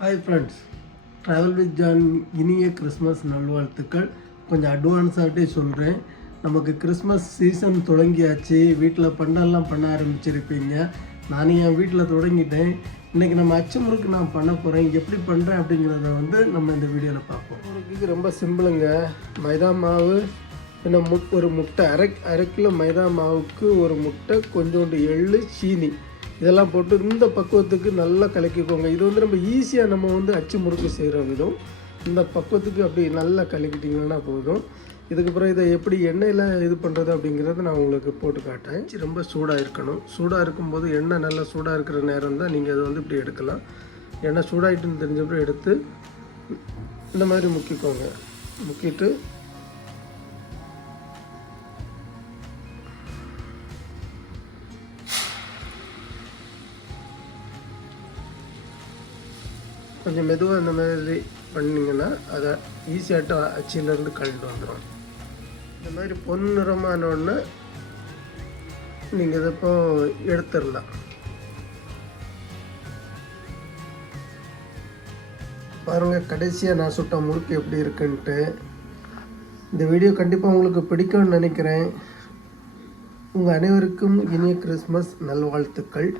Hi friends travel with John இனிய Christmas நல்வாழ்த்துக்கள். கொஞ்சம் அட்வான்ஸாகிட்டே சொல்கிறேன் நமக்கு கிறிஸ்மஸ் சீசன் தொடங்கியாச்சு. வீட்டில் பண்டெல்லாம் பண்ண ஆரம்பிச்சிருப்பீங்க. நான் என் வீட்டில் தொடங்கிட்டேன். இன்றைக்கி நம்ம அச்சமுறுக்கு நான் பண்ண போகிறேன் எப்படி பண்ணுறேன் அப்படிங்கிறத வந்து நம்ம இந்த வீடியோவில் பார்ப்போம். இது ரொம்ப சிம்பிளுங்க. மைதா மாவு என்ன முட் ஒரு முட்டை அரை அரை கிலோ மைதா மாவுக்கு ஒரு முட்டை கொஞ்சோண்டு எள்ளு சீனி. இதெல்லாம் போட்டு இந்த பக்குவத்துக்கு நல்லா கலக்கிக்கோங்க. இது வந்து நம்ம ஈஸியாக நம்ம வந்து அச்சு முறுக்கு செய்கிற விதம். இந்த பக்குவத்துக்கு அப்படி நல்லா கலக்கிட்டிங்கன்னா போதும். இதுக்கப்புறம் இதை எப்படி எண்ணெயில் இது பண்ணுறது அப்படிங்கிறத நான் உங்களுக்கு போட்டு காட்டேன் ரொம்ப சூடாக இருக்கணும். சூடாக இருக்கும்போது எண்ணெய் நல்லா சூடாக இருக்கிற நேரம் தான் நீங்கள் அதை வந்து இப்படி எடுக்கலாம். எண்ணெய் சூடாயிட்டுன்னு தெரிஞ்சப்பறம் எடுத்து இந்த மாதிரி முக்கிக்கோங்க. முக்கிட்டு கொஞ்சம் மெதுவாக இந்த மாதிரி பண்ணிங்கன்னா அதை ஈஸியாட்டம் அச்சிலேருந்து கழண்டு வந்துடும் இந்த மாதிரி பொன்னிறமான உடனே நீங்கள் இதை இப்போ எடுத்துடலாம். பாருங்கள் கடைசியாக நான் சுட்ட முறுக்கு எப்படி இருக்குன்ட்டு. இந்த வீடியோ கண்டிப்பாக உங்களுக்கு பிடிக்கும்னு நினைக்கிறேன். உங்கள் அனைவருக்கும் இனிய கிறிஸ்மஸ் நல்வாழ்த்துக்கள்.